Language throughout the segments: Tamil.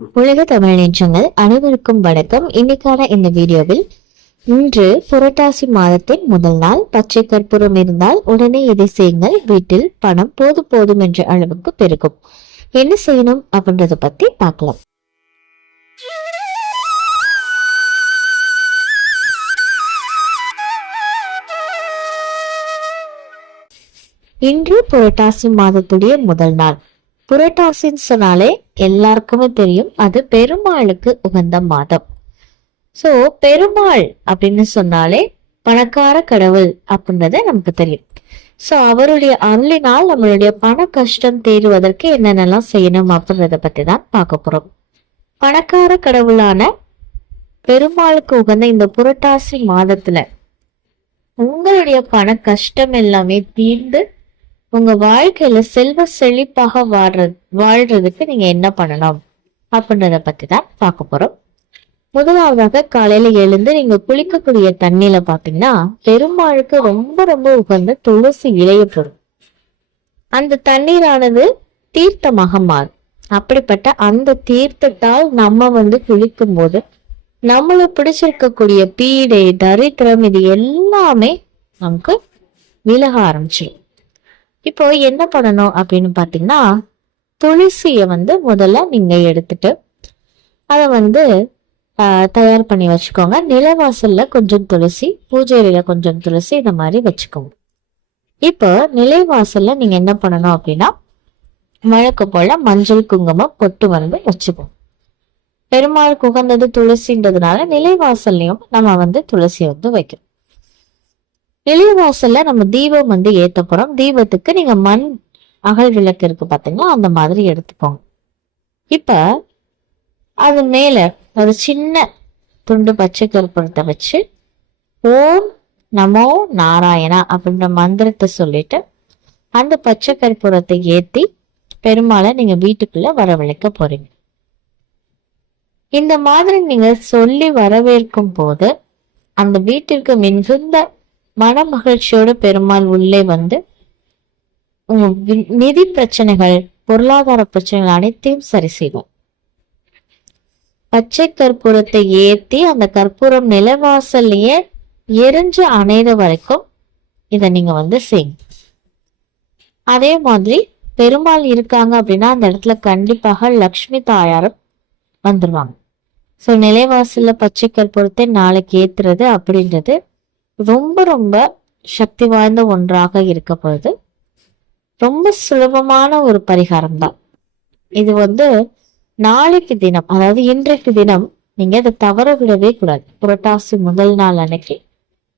உலக தமிழ் நெஞ்சங்கள் அனைவருக்கும் வணக்கம். இன்னைக்கான இந்த வீடியோவில் இன்று புரட்டாசி மாதத்தின் முதல் நாள் பச்சை கற்பூரம் இருந்தால் உடனே இதை செய்யுங்கள். வீட்டில் பணம் போது போதும் என்ற அளவுக்கு பெருகும். என்ன செய்யணும் அப்படின்றத பத்தி பார்க்கலாம். இன்று புரட்டாசி மாதத்துடைய முதல் நாள். புரட்டாசின்னு சொன்னாலே எல்லாருக்குமே தெரியும். அது பெருமாளுக்கு உகந்த மாதம். சோ பெருமாள் அப்படின்னு சொன்னாலே பணக்கார கடவுள் அப்படின்றது நமக்கு தெரியும். சோ அவருடைய அருளினால் நம்மளுடைய பண கஷ்டம் தேடுவதற்கு என்னென்னலாம் செய்யணும் அப்படின்றத பத்தி தான் பார்க்க போறோம். பணக்கார கடவுளான பெருமாளுக்கு உகந்த இந்த புரட்டாசி மாதத்துல உங்களுடைய பண கஷ்டம் எல்லாமே தீர்ந்து உங்க வாழ்க்கையில செல்வ செழிப்பாக வாழ்றது வாழ்றதுக்கு நீங்க என்ன பண்ணணும் அப்படின்றத பத்தி தான் பார்க்க போறோம். முதலாவதாக காலையில எழுந்து நீங்க குளிக்கக்கூடிய தண்ணியில பாத்தீங்கன்னா பெருமாளுக்கு ரொம்ப ரொம்ப உகந்த துளசி இலைய பொருள் அந்த தண்ணீரானது தீர்த்தமாக மாறும். அப்படிப்பட்ட அந்த தீர்த்தத்தால் நம்ம வந்து குளிக்கும் போது நம்மளை பிடிச்சிருக்கக்கூடிய பீடை தரித்திரம் இது எல்லாமே நமக்கு விலக ஆரம்பிச்சிடும் இப்போ என்ன பண்ணணும் அப்படின்னு பார்த்தீங்கன்னா துளசியை வந்து முதல்ல நீங்கள் எடுத்துட்டு அதை வந்து தயார் பண்ணி வச்சுக்கோங்க. நிலவாசல்ல கொஞ்சம் துளசி பூஜையில கொஞ்சம் துளசி இந்த மாதிரி வச்சுக்கோங்க. இப்போ நிலைவாசல்ல நீங்க என்ன பண்ணணும் அப்படின்னா வழக்கு போல மஞ்சள் குங்குமம் பொட்டு வந்து வச்சுப்போம் பெருமாளுக்கு உகந்தது துளசின்றதுனால நிலைவாசல்லையும் நம்ம வந்து துளசி வந்து வைக்கிறோம். நிலைவாசல்ல நம்ம தீபம் வந்து ஏத்த போறோம். தீபத்துக்கு நீங்க மண் அகல் விளக்கு இருக்கு பாத்தீங்களா? அந்த மாதிரி எடுத்துக்கோங்க. இப்ப அது மேல ஒரு சின்ன துண்டு பச்சை கற்பூரத்தை வச்சு ஓம் நமோ நாராயணா அப்படின்ற மந்திரத்தை சொல்லிட்டு அந்த பச்சை கற்பூரத்தை ஏத்தி பெருமாளை நீங்க வீட்டுக்குள்ள வரவழைக்க போறீங்க. இந்த மாதிரி நீங்க சொல்லி வரவேற்கும் போது அந்த வீட்டிற்கு மிகுந்த மன மகிழ்ச்சியோட பெருமாள் உள்ளே வந்து நிதி பிரச்சனைகள் பொருளாதார பிரச்சனைகள் அனைத்தையும் சரி செய்வோம். பச்சை கற்பூரத்தை ஏத்தி அந்த கற்பூரம் நிலவாசல்லையே எரிஞ்சு அணையிற வரைக்கும் இதை நீங்க வந்து செய்யுங்க. அதே மாதிரி பெருமாள் இருக்காங்க அப்படின்னா அந்த இடத்துல கண்டிப்பாக லக்ஷ்மி தாயாரும் வந்துருவாங்க. ஸோ நிலைவாசல்ல பச்சை கற்பூரத்தை நாளைக்கு ஏத்துறது அப்படின்றது ரொம்ப ரொம்ப சக்தி வாய்ந்த ஒன்றாக இருக்க பொழுது ரொம்ப சுலபமான ஒரு பரிகாரம் தான் இது வந்து நாளைக்கு தினம் அதாவது இன்றைக்கு தினம் நீங்க அதை தவற விடவே கூடாது. புரட்டாசி முதல் நாள் அன்னைக்கு.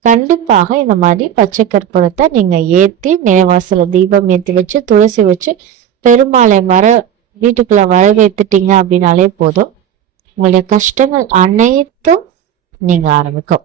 கண்டிப்பாக இந்த மாதிரி பச்சை கற்பூரத்தை நீங்க ஏத்தி நிலைவாசல தீபம் ஏத்தி வச்சு துளசி வச்சு பெருமாளை வர வீட்டுக்குள்ள வரவேத்துட்டீங்க அப்படின்னாலே போதும். உங்களுடைய கஷ்டங்கள் அனைத்தும் நீங்க ஆரம்பிக்கும்.